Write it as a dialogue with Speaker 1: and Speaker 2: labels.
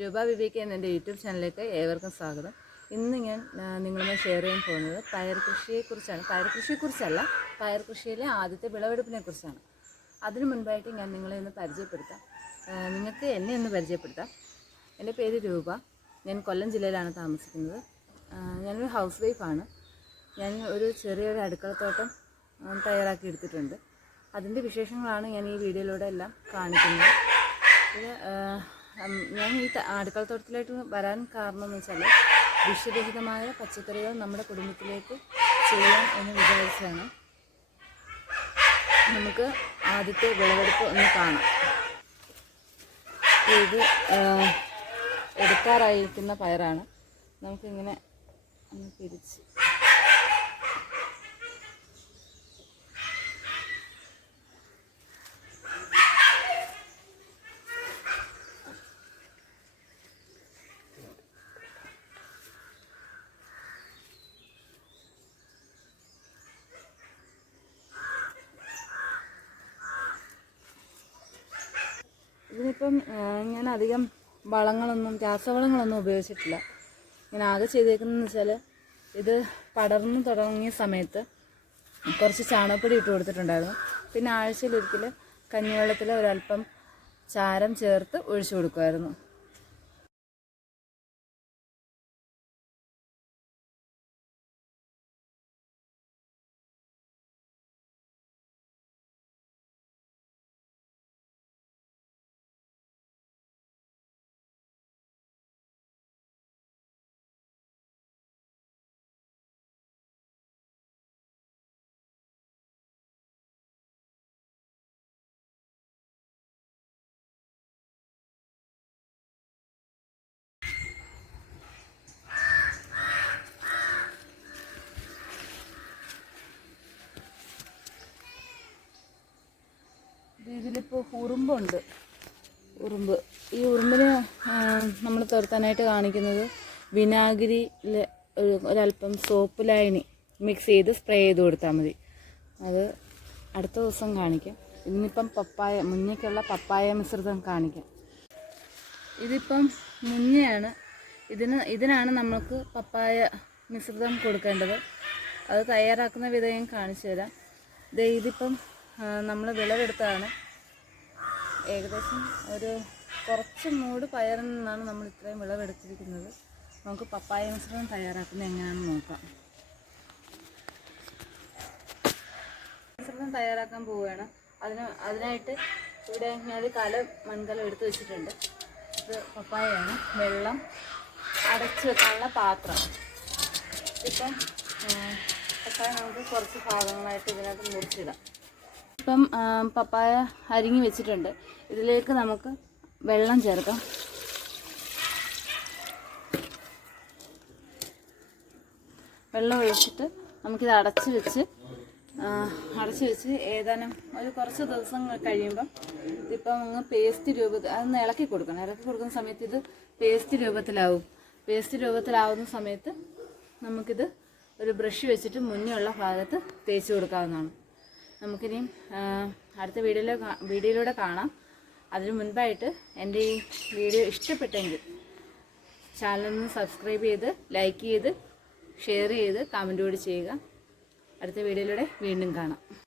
Speaker 1: രൂപ വിവേക് എന്ന എന്റെ യൂട്യൂബ് ചാനലിലേക്ക് ഏവർക്കും സ്വാഗതം. ഇന്ന് ഞാൻ നിങ്ങളുമായി ഷെയർ ചെയ്യാൻ പോകുന്നത് പയർ കൃഷിയെക്കുറിച്ചാണ്. പയർ കൃഷിയെക്കുറിച്ചല്ല പയർ കൃഷിയിലെ ആദ്യത്തെ വിളവെടുപ്പിനെ കുറിച്ചാണ് അതിനു മുൻപായിട്ട് ഞാൻ നിങ്ങളെ ഒന്ന് പരിചയപ്പെടുത്താം. നിങ്ങൾക്ക് എന്നെ ഒന്ന് പരിചയപ്പെടുത്താം. എന്റെ പേര് രൂപ. ഞാൻ കൊല്ലം ജില്ലയിലാണ് താമസിക്കുന്നത്. ഞാനൊരു ഹൗസ് വൈഫാണ് ഞാൻ ഒരു ചെറിയൊരു അടുക്കളത്തോട്ടം തയ്യാറാക്കി എടുത്തിട്ടുണ്ട്. അതിന്റെ വിശേഷങ്ങളാണ് ഞാൻ ഈ വീഡിയോയിലൂടെ എല്ലാം കാണിക്കുന്നത്. ഉം, ഞാൻ ഈ അടുക്കള അടുക്കളത്തോട്ടത്തിലേക്ക് വരാൻ കാരണം എന്ന് വെച്ചാൽ വിഷരഹിതമായ പച്ചക്കറികൾ നമ്മുടെ കുടുംബത്തിലേക്ക് ചെയ്യാം എന്ന് വിചാരിച്ചാണ്. നമുക്ക് ആദ്യത്തെ വിളവെടുപ്പ് ഒന്ന് കാണാം. ഇത് എടുക്കാറായിരിക്കുന്ന പയറാണ്. നമുക്കിങ്ങനെ ഒന്ന് പിരിച്ച് ഇതിനിപ്പം ഞാൻ അധികം വളങ്ങളൊന്നും രാസവളങ്ങളൊന്നും ഉപയോഗിച്ചിട്ടില്ല. ഞാൻ ആകെ ചെയ്തേക്കുന്നതെന്ന് വെച്ചാൽ ഇത് പടർന്നു തുടങ്ങിയ സമയത്ത് കുറച്ച് ചാണകപ്പൊടി ഇട്ട് കൊടുത്തിട്ടുണ്ടായിരുന്നു. പിന്നെ ആഴ്ചയിലൊരിക്കൽ കഞ്ഞിവെള്ളത്തിൽ ഒരല്പം ചാരം ചേർത്ത് ഒഴിച്ചു കൊടുക്കുമായിരുന്നു. ഇതിലിപ്പോൾ ഉറുമ്പുണ്ട്. ഉറുമ്പ്. ഈ ഉറുമ്പിന് നമ്മൾ തുരത്താനായിട്ട് കാണിക്കുന്നത് വിനാഗിരിയിൽ ഒരു ഒരല്പം സോപ്പ് ലൈനി മിക്സ് ചെയ്ത് സ്പ്രേ ചെയ്ത് കൊടുത്താൽ മതി. അത് അടുത്ത ദിവസം കാണിക്കാം. ഇന്നിപ്പം പപ്പായ മുഞ്ഞയ്ക്കുള്ള പപ്പായ മിശ്രിതം കാണിക്കാം. ഇതിപ്പം മുഞ്ഞയാണ് ഇതിന് ഇതിനാണ് നമുക്ക് പപ്പായ മിശ്രിതം കൊടുക്കേണ്ടത്. അത് തയ്യാറാക്കുന്ന വിധം കാണിച്ചു തരാം. ഇതിപ്പം നമ്മൾ വിളവെടുത്തതാണ് ഏകദേശം ഒരു കുറച്ച് മൂട് പയറിൽ നിന്നാണ് നമ്മൾ ഇത്രയും വിളവെടുത്തിരിക്കുന്നത്. നമുക്ക് പപ്പായ മിശ്രിതം തയ്യാറാക്കുന്നത് എങ്ങനെയാണെന്ന് നോക്കാം. മിശ്രിതം തയ്യാറാക്കാൻ പോവുകയാണ്. അതിന് അതിനായിട്ട് ഇവിടെ ഞാൻ കല മൺകലം എടുത്ത് വെച്ചിട്ടുണ്ട്. ഇത് പപ്പായയാണ്. വെള്ളം അടച്ച് വെക്കാനുള്ള പാത്രം. ഇപ്പം പപ്പായ നമുക്ക് കുറച്ച് ഭാഗങ്ങളായിട്ട് ഇതിനകത്ത് മുറിച്ചിടാം. ഇപ്പം പപ്പായ അരിഞ്ഞു വെച്ചിട്ടുണ്ട്. ഇതിലേക്ക് നമുക്ക് വെള്ളം ചേർക്കാം. വെള്ളം ഒഴിച്ചിട്ട് നമുക്കിത് അടച്ച് വെച്ച് അടച്ച് വെച്ച് ഏതാനും ഒരു കുറച്ച് ദിവസം കഴിയുമ്പം ഇതിപ്പം അങ്ങ് പേസ്റ്റ് രൂപത്തിൽ അതൊന്ന് ഇളക്കി കൊടുക്കണം. ഇളക്കി കൊടുക്കുന്ന സമയത്ത് ഇത് പേസ്റ്റ് രൂപത്തിലാവും. പേസ്റ്റ് രൂപത്തിലാവുന്ന സമയത്ത് നമുക്കിത് ഒരു ബ്രഷ് വെച്ചിട്ട് മുന്നേയുള്ള ഭാഗത്ത് തേച്ച് കൊടുക്കാവുന്നതാണ്. നമുക്കിനിയും അടുത്ത വീഡിയോയിൽ വീഡിയോയിലൂടെ കാണാം. അതിനു മുൻപായിട്ട് എന്റെ ഈ വീഡിയോ ഇഷ്ടപ്പെട്ടെങ്കിൽ ചാനലൊന്ന് സബ്സ്ക്രൈബ് ചെയ്ത് ലൈക്ക് ചെയ്ത് ഷെയർ ചെയ്ത് കമന്റ് കൂടി ചെയ്യുക. അടുത്ത വീഡിയോയിലൂടെ വീണ്ടും കാണാം.